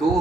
2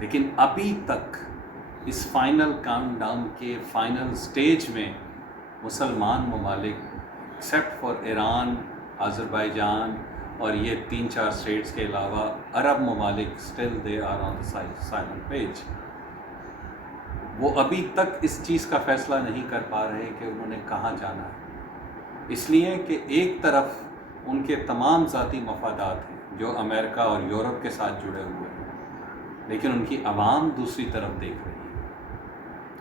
لیکن ابھی تک اس فائنل کاؤنٹ ڈاؤن کے فائنل سٹیج میں مسلمان ممالک ایکسیپٹ فار ایران، آذربائیجان اور یہ 3-4 اسٹیٹس کے علاوہ عرب ممالک still they are on the silent page. وہ ابھی تک اس چیز کا فیصلہ نہیں کر پا رہے کہ انہوں نے کہاں جانا ہے، اس لیے کہ ایک طرف ان کے تمام ذاتی مفادات ہیں جو امریکہ اور یورپ کے ساتھ جڑے ہوئے ہیں، لیکن ان کی عوام دوسری طرف دیکھ رہی ہے.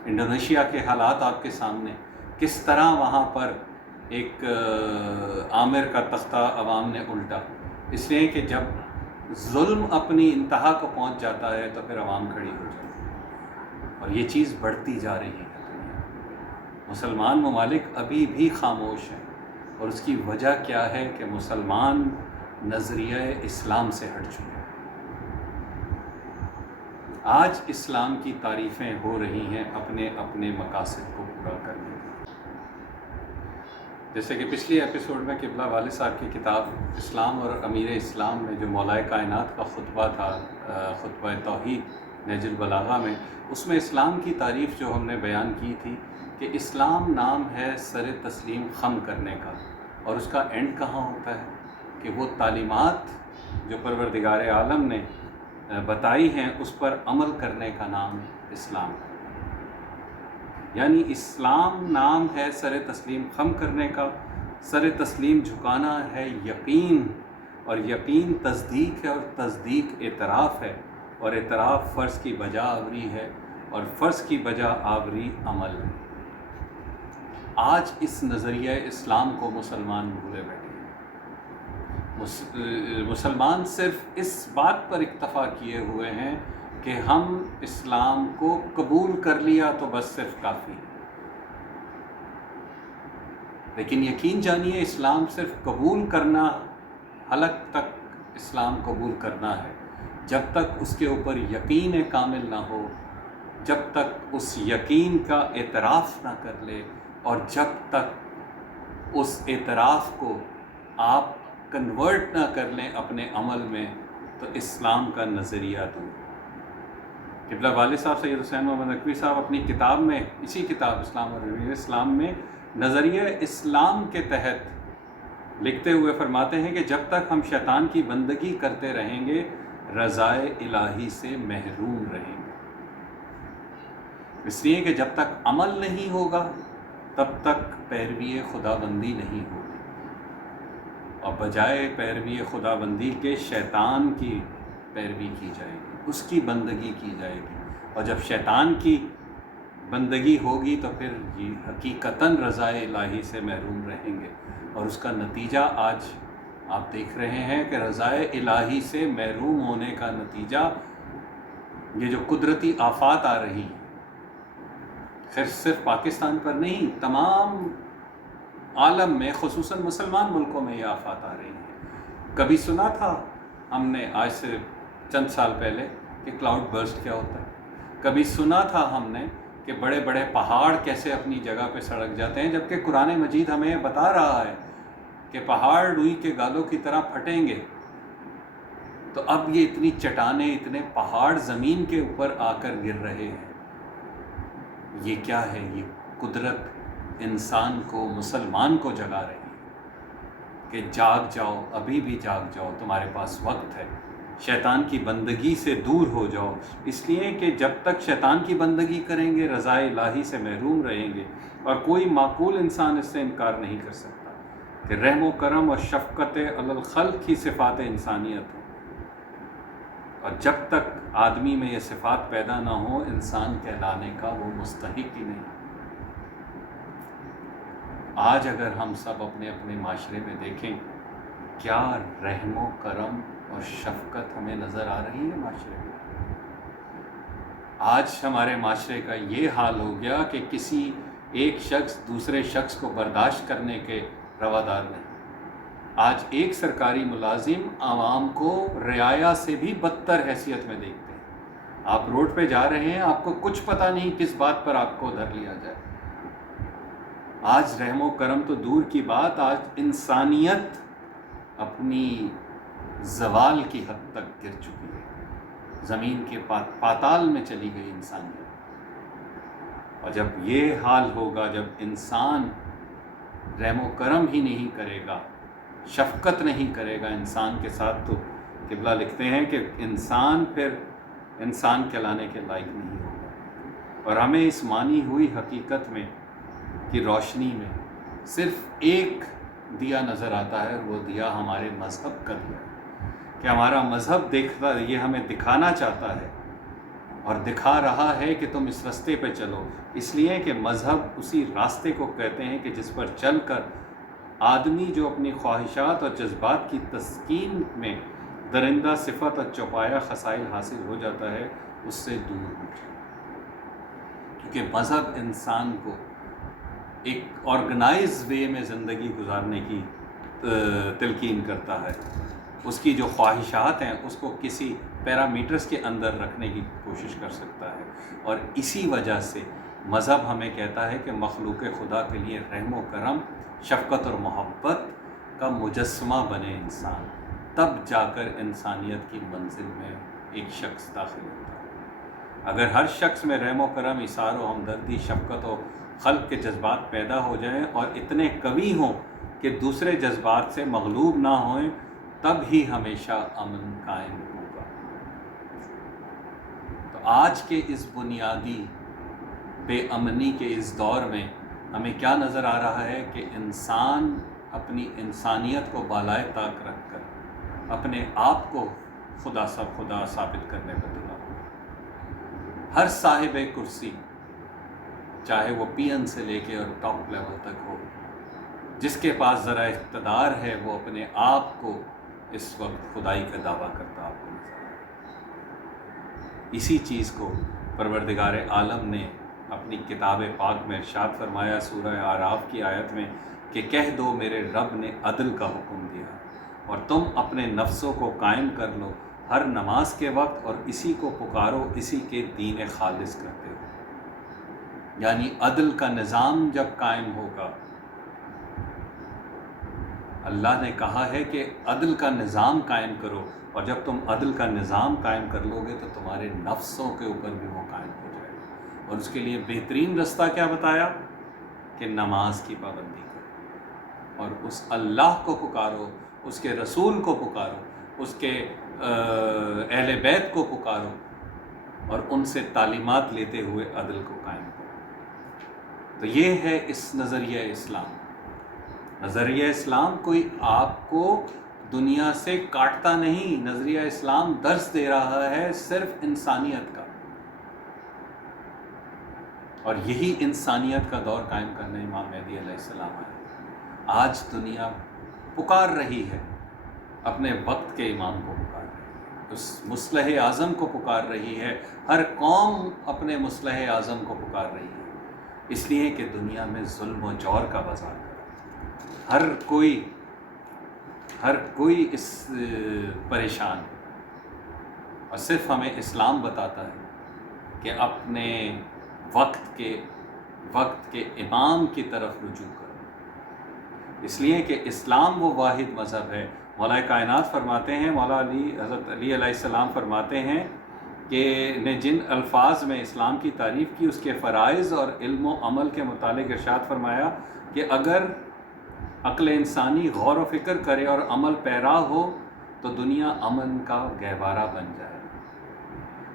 انڈونیشیا کے حالات آپ کے سامنے، کس طرح وہاں پر ایک عامر کا تختہ عوام نے الٹا، اس لیے کہ جب ظلم اپنی انتہا کو پہنچ جاتا ہے تو پھر عوام کھڑی ہو جاتی ہے، اور یہ چیز بڑھتی جا رہی ہے. مسلمان ممالک ابھی بھی خاموش ہیں، اور اس کی وجہ کیا ہے کہ مسلمان نظریہ اسلام سے ہٹ چکے ہیں. آج اسلام کی تعریفیں ہو رہی ہیں اپنے اپنے مقاصد کو پورا کرنے کی. جیسے کہ پچھلی ایپیسوڈ میں قبلہ والد صاحب کی کتاب اسلام اور امیر اسلام میں جو مولائے کائنات کا خطبہ تھا، خطبہ توحید نہج البلاغہ میں، اس میں اسلام کی تعریف جو ہم نے بیان کی تھی کہ اسلام نام ہے سر تسلیم خم کرنے کا، اور اس کا اینڈ کہاں ہوتا ہے کہ وہ تعلیمات جو پروردگار عالم نے بتائی ہیں اس پر عمل کرنے کا نام اسلام ہے. یعنی اسلام نام ہے سر تسلیم خم کرنے کا. سر تسلیم جھکانا ہے یقین، اور یقین تصدیق ہے، اور تصدیق اعتراف ہے، اور اعتراف فرض کی بجا آوری ہے، اور فرض کی بجا آوری عمل ہے. آج اس نظریہ اسلام کو مسلمان بھولے بیٹھے ہیں. مسلمان صرف اس بات پر اکتفا کیے ہوئے ہیں کہ ہم اسلام کو قبول کر لیا تو بس صرف کافی ہے. لیکن یقین جانیے اسلام صرف قبول کرنا، حلق تک اسلام قبول کرنا ہے. جب تک اس کے اوپر یقین کامل نہ ہو، جب تک اس یقین کا اعتراف نہ کر لے، اور جب تک اس اعتراف کو آپ کنورٹ نہ کر لیں اپنے عمل میں، تو اسلام کا نظریہ دور. قبلہ والد صاحب سید حسین محمد نقوی صاحب اپنی کتاب میں، اسی کتاب اسلام اور امیر اسلام میں، نظریہ اسلام کے تحت لکھتے ہوئے فرماتے ہیں کہ جب تک ہم شیطان کی بندگی کرتے رہیں گے رضائے الہی سے محروم رہیں گے. اس لیے کہ جب تک عمل نہیں ہوگا تب تک پیروی خدا بندی نہیں ہوگی، اور بجائے پیروی خدا بندی کے شیطان کی پیروی کی جائے گی، اس کی بندگی کی جائے گی. اور جب شیطان کی بندگی ہوگی تو پھر یہ حقیقتاً رضائے الہی سے محروم رہیں گے. اور اس کا نتیجہ آج آپ دیکھ رہے ہیں کہ رضائے الہی سے محروم ہونے کا نتیجہ یہ جو قدرتی آفات آ رہی ہیں، صرف پاکستان پر نہیں، تمام عالم میں، خصوصاً مسلمان ملکوں میں یہ آفات آ رہی ہیں. کبھی سنا تھا ہم نے آج سے چند سال پہلے کہ کلاؤڈ برسٹ کیا ہوتا ہے؟ کبھی سنا تھا ہم نے کہ بڑے بڑے پہاڑ کیسے اپنی جگہ پہ سڑک جاتے ہیں، جبکہ قرآن مجید ہمیں بتا رہا ہے کہ پہاڑ روئی کے گالوں کی طرح پھٹیں گے. تو اب یہ اتنی چٹانیں، اتنے پہاڑ زمین کے اوپر آ کر گر رہے ہیں. یہ کیا ہے؟ یہ قدرت انسان کو، مسلمان کو جگا رہی ہے کہ جاگ جاؤ، ابھی بھی جاگ جاؤ، تمہارے پاس وقت ہے. شیطان کی بندگی سے دور ہو جاؤ، اس لیے کہ جب تک شیطان کی بندگی کریں گے رضائے الہی سے محروم رہیں گے. اور کوئی معقول انسان اس سے انکار نہیں کر سکتا کہ رحم و کرم اور شفقت علی الخلق کی صفات انسانیت ہیں، اور جب تک آدمی میں یہ صفات پیدا نہ ہو انسان کہلانے کا وہ مستحق ہی نہیں. آج اگر ہم سب اپنے اپنے معاشرے میں دیکھیں، کیا رحم و کرم اور شفقت ہمیں نظر آ رہی ہے معاشرے میں؟ آج ہمارے معاشرے کا یہ حال ہو گیا کہ کسی ایک شخص دوسرے شخص کو برداشت کرنے کے روادار نہیں. آج ایک سرکاری ملازم عوام کو رعایا سے بھی بدتر حیثیت میں دیکھتے ہیں. آپ روڈ پہ جا رہے ہیں، آپ کو کچھ پتہ نہیں کس بات پر آپ کو دھر لیا جائے. آج رحم و کرم تو دور کی بات، آج انسانیت اپنی زوال کی حد تک گر چکی ہے. زمین کے پاتال میں چلی گئی انسانیت۔ اور جب یہ حال ہوگا، جب انسان رحم و کرم ہی نہیں کرے گا، شفقت نہیں کرے گا انسان کے ساتھ، تو قبلہ لکھتے ہیں کہ انسان پھر انسان کہلانے کے لائق نہیں ہوگا۔ اور ہمیں اس مانی ہوئی حقیقت میں کی روشنی میں صرف ایک دیا نظر آتا ہے، اور وہ دیا ہمارے مذہب کا دیا ہے، کہ ہمارا مذہب یہ ہمیں دکھانا چاہتا ہے اور دکھا رہا ہے کہ تم اس راستے پہ چلو، اس لیے کہ مذہب اسی راستے کو کہتے ہیں کہ جس پر چل کر آدمی جو اپنی خواہشات اور جذبات کی تسکین میں درندہ صفت اور چوپایا خسائل حاصل ہو جاتا ہے، اس سے دور ہو جائے۔ کیونکہ مذہب انسان کو ایک آرگنائز وے میں زندگی گزارنے کی تلقین کرتا ہے، اس کی جو خواہشات ہیں اس کو کسی پیرامیٹرز کے اندر رکھنے کی کوشش کر سکتا ہے، اور اسی وجہ سے مذہب ہمیں کہتا ہے کہ مخلوق خدا کے لیے رحم و کرم، شفقت اور محبت کا مجسمہ بنے انسان، تب جا کر انسانیت کی منزل میں ایک شخص داخل ہوتا ہے۔ اگر ہر شخص میں رحم و کرم، ایثار و ہمدردی، شفقت و خلق کے جذبات پیدا ہو جائیں اور اتنے قوی ہوں کہ دوسرے جذبات سے مغلوب نہ ہوئیں، تب ہی ہمیشہ امن قائم ہوگا۔ تو آج کے اس بنیادی بے امنی کے اس دور میں ہمیں کیا نظر آ رہا ہے کہ انسان اپنی انسانیت کو بالائے طاق رکھ کر اپنے آپ کو خدا ثابت کرنے پر تلا ہوا۔ ہر صاحب کرسی، چاہے وہ پی این سے لے کے اور ٹاپ لیول تک ہو، جس کے پاس ذرا اقتدار ہے، وہ اپنے آپ کو اس وقت خدائی کا دعویٰ کرتا آپ کو نظر آئے۔ اسی چیز کو پروردگار عالم نے اپنی کتاب پاک میں ارشاد فرمایا سورہ اعراف کی آیت میں کہ کہہ دو میرے رب نے عدل کا حکم دیا، اور تم اپنے نفسوں کو قائم کر لو ہر نماز کے وقت، اور اسی کو پکارو، اسی کے دین خالص کرتے ہو۔ یعنی عدل کا نظام جب قائم ہوگا، اللہ نے کہا ہے کہ عدل کا نظام قائم کرو، اور جب تم عدل کا نظام قائم کر لو گے تو تمہارے نفسوں کے اوپر بھی وہ قائم ہو جائے گا۔ اور اس کے لیے بہترین رستہ کیا بتایا کہ نماز کی پابندی کرو، اور اس اللہ کو پکارو، اس کے رسول کو پکارو، اس کے اہل بیت کو پکارو، اور ان سے تعلیمات لیتے ہوئے عدل کو قائم کرو۔ تو یہ ہے اس نظریہ اسلام۔ نظریہ اسلام کوئی آپ کو دنیا سے کاٹتا نہیں، نظریہ اسلام درس دے رہا ہے صرف انسانیت کا، اور یہی انسانیت کا دور قائم کرنے امام مہدی علیہ السلام آئے۔ آج دنیا پکار رہی ہے اپنے وقت کے امام کو، پکار رہی ہے اس مصلح اعظم کو، پکار رہی ہے ہر قوم اپنے مصلح اعظم کو پکار رہی ہے، اس لیے کہ دنیا میں ظلم و جور کا بازار ہے، ہر کوئی اس پریشان ہے، اور صرف ہمیں اسلام بتاتا ہے کہ اپنے وقت کے امام کی طرف رجوع کرو، اس لیے کہ اسلام وہ واحد مذہب ہے۔ مولا کائنات فرماتے ہیں، حضرت علی علیہ السلام فرماتے ہیں کہ نے جن الفاظ میں اسلام کی تعریف کی، اس کے فرائض اور علم و عمل کے متعلق ارشاد فرمایا کہ اگر عقل انسانی غور و فکر کرے اور عمل پیرا ہو تو دنیا امن کا گہوارہ بن جائے،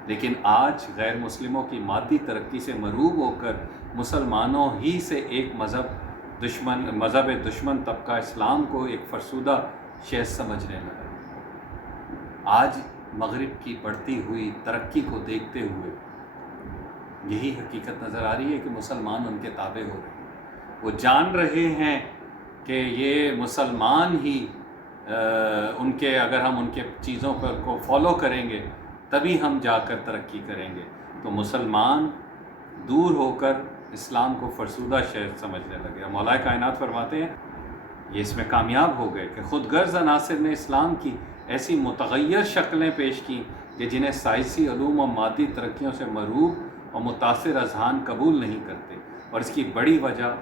لیکن آج غیر مسلموں کی مادی ترقی سے مرعوب ہو کر مسلمانوں ہی سے ایک مذہب دشمن طبقہ اسلام کو ایک فرسودہ شے سمجھنے لگا۔ آج مغرب کی بڑھتی ہوئی ترقی کو دیکھتے ہوئے یہی حقیقت نظر آ رہی ہے کہ مسلمان ان کے تابع ہو رہے ہیں، وہ جان رہے ہیں کہ یہ مسلمان ہی اگر ہم ان کے چیزوں کو فالو کریں گے تبھی ہم جا کر ترقی کریں گے، تو مسلمان دور ہو کر اسلام کو فرسودہ شے سمجھنے لگے۔ مولا کائنات فرماتے ہیں یہ اس میں کامیاب ہو گئے کہ خود غرض عناصر نے اسلام کی ایسی متغیر شکلیں پیش کی کہ جنہیں سائنسی علوم و مادی ترقیوں سے مرعوب اور متاثر اذہان قبول نہیں کرتے، اور اس کی بڑی وجہ،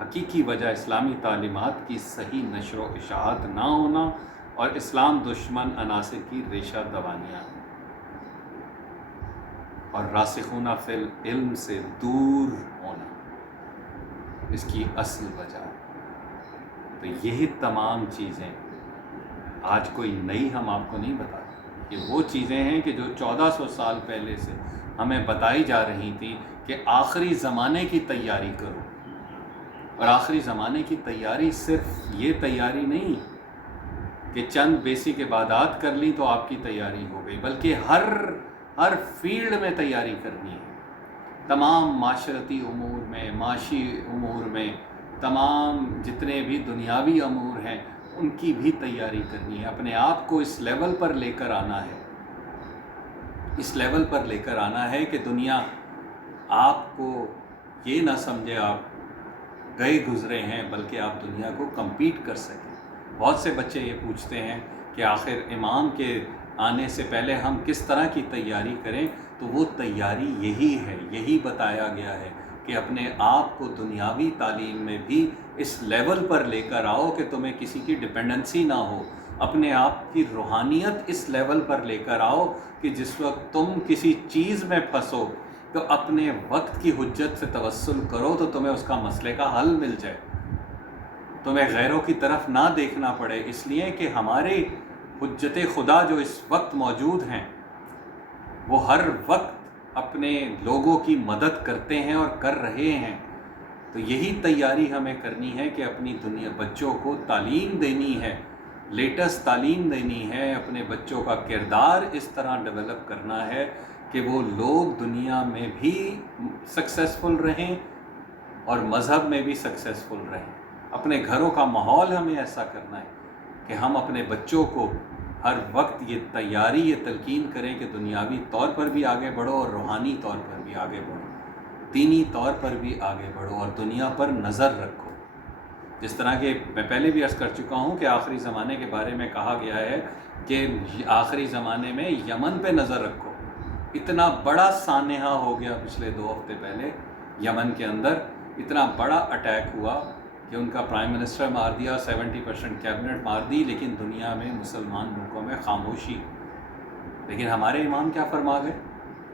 حقیقی وجہ اسلامی تعلیمات کی صحیح نشر و اشاعت نہ ہونا اور اسلام دشمن عناصر کی ریشہ دوانیاں ہیں۔ اور راسخون فی العلم سے دور ہونا اس کی اصل وجہ ہے۔ تو یہی تمام چیزیں آج کوئی نئی ہم آپ کو نہیں بتا رہے، یہ وہ چیزیں ہیں کہ جو 1400 سال پہلے سے ہمیں بتائی جا رہی تھی کہ آخری زمانے کی تیاری کرو۔ اور آخری زمانے کی تیاری صرف یہ تیاری نہیں کہ چند بیسک عبادات کر لی تو آپ کی تیاری ہو گئی، بلکہ ہر فیلڈ میں تیاری کرنی ہے۔ تمام معاشرتی امور میں، معاشی امور میں، تمام جتنے بھی دنیاوی امور ہیں ان کی بھی تیاری کرنی ہے۔ اپنے آپ کو اس لیول پر لے کر آنا ہے، اس لیول پر لے کر آنا ہے کہ دنیا آپ کو یہ نہ سمجھے آپ گئے گزرے ہیں، بلکہ آپ دنیا کو کمپیٹ کر سکیں۔ بہت سے بچے یہ پوچھتے ہیں کہ آخر امام کے آنے سے پہلے ہم کس طرح کی تیاری کریں، تو وہ تیاری یہی ہے، یہی بتایا گیا ہے کہ اپنے آپ کو دنیاوی تعلیم میں بھی اس لیول پر لے کر آؤ کہ تمہیں کسی کی ڈپینڈنسی نہ ہو، اپنے آپ کی روحانیت اس لیول پر لے کر آؤ کہ جس وقت تم کسی چیز میں پھنسو تو اپنے وقت کی حجت سے توسل کرو تو تمہیں اس کا مسئلے کا حل مل جائے، تمہیں غیروں کی طرف نہ دیکھنا پڑے، اس لیے کہ ہمارے حجت خدا جو اس وقت موجود ہیں وہ ہر وقت اپنے لوگوں کی مدد کرتے ہیں اور کر رہے ہیں۔ تو یہی تیاری ہمیں کرنی ہے کہ اپنی بچوں کو تعلیم دینی ہے، لیٹسٹ تعلیم دینی ہے، اپنے بچوں کا کردار اس طرح ڈیولپ کرنا ہے کہ وہ لوگ دنیا میں بھی سکسیسفل رہیں اور مذہب میں بھی سکسیسفل رہیں۔ اپنے گھروں کا ماحول ہمیں ایسا کرنا ہے کہ ہم اپنے بچوں کو ہر وقت یہ تیاری، یہ تلقین کریں کہ دنیاوی طور پر بھی آگے بڑھو اور روحانی طور پر بھی آگے بڑھو، دینی طور پر بھی آگے بڑھو اور دنیا پر نظر رکھو۔ جس طرح کہ میں پہلے بھی عرض کر چکا ہوں کہ آخری زمانے کے بارے میں کہا گیا ہے کہ آخری زمانے میں یمن پہ نظر رکھو۔ اتنا بڑا سانحہ ہو گیا پچھلے 2 ہفتے پہلے، یمن کے اندر اتنا بڑا اٹیک ہوا کہ ان کا پرائم منسٹر مار دیا، 70% کیبنٹ مار دی، لیکن دنیا میں مسلمان ملکوں میں خاموشی۔ لیکن ہمارے امام کیا فرما گئے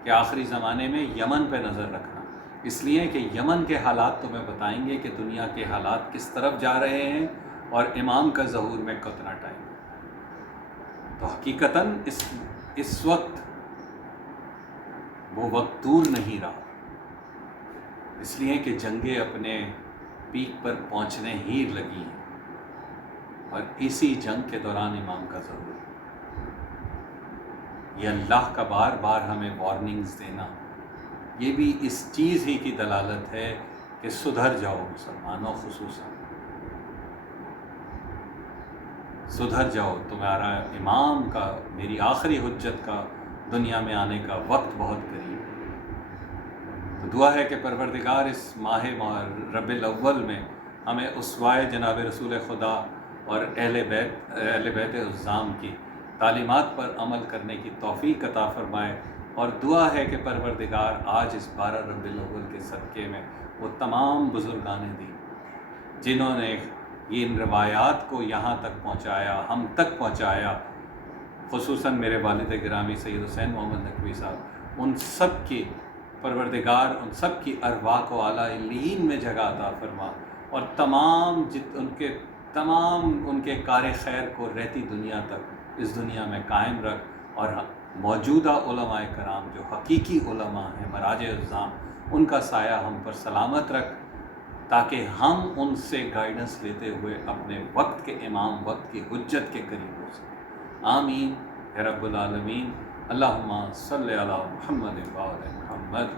کہ آخری زمانے میں یمن پہ نظر رکھنا، اس لیے کہ یمن کے حالات تمہیں بتائیں گے کہ دنیا کے حالات کس طرف جا رہے ہیں اور امام کا ظہور میں کتنا ٹائم۔ تو حقیقتاً اس وقت وہ وقت دور نہیں رہا، اس لیے کہ جنگیں اپنے پیک پر پہنچنے ہی لگی ہیں، اور اسی جنگ کے دوران امام کا ظہور۔ یہ اللہ کا بار بار ہمیں وارننگز دینا، یہ بھی اس چیز ہی کی دلالت ہے کہ سدھر جاؤ مسلمانوں، خصوصاً سدھر جاؤ، تمہارا امام کا، میری آخری حجت کا دنیا میں آنے کا وقت بہت قریب ہے۔ تو دعا ہے کہ پروردگار اس ماہ ربیع الاول میں ہمیں اسوائے جناب رسول خدا اور اہل بیت عظام کی تعلیمات پر عمل کرنے کی توفیق عطا فرمائے، اور دعا ہے کہ پروردگار آج اس 12 ربیع الاول کے صدقے میں وہ تمام بزرگان دین جنہوں نے ان روایات کو یہاں تک پہنچایا، ہم تک پہنچایا، خصوصاً میرے والد گرامی سید حسین محمد نقوی صاحب، ان سب کی پروردگار ان سب کی ارواح کو اعلیٰ علیین میں جگہ عطا فرما، اور تمام ان کے کار خیر کو رہتی دنیا تک اس دنیا میں قائم رکھ، اور موجودہ علماء کرام جو حقیقی علماء ہیں، مراجع اعظام، ان کا سایہ ہم پر سلامت رکھ، تاکہ ہم ان سے گائیڈنس لیتے ہوئے اپنے وقت کے امام، وقت کی حجت کے قریب ہو سکیں۔ آمین یا رب العالمین۔ اللہم صلی علی محمد و آل محمد۔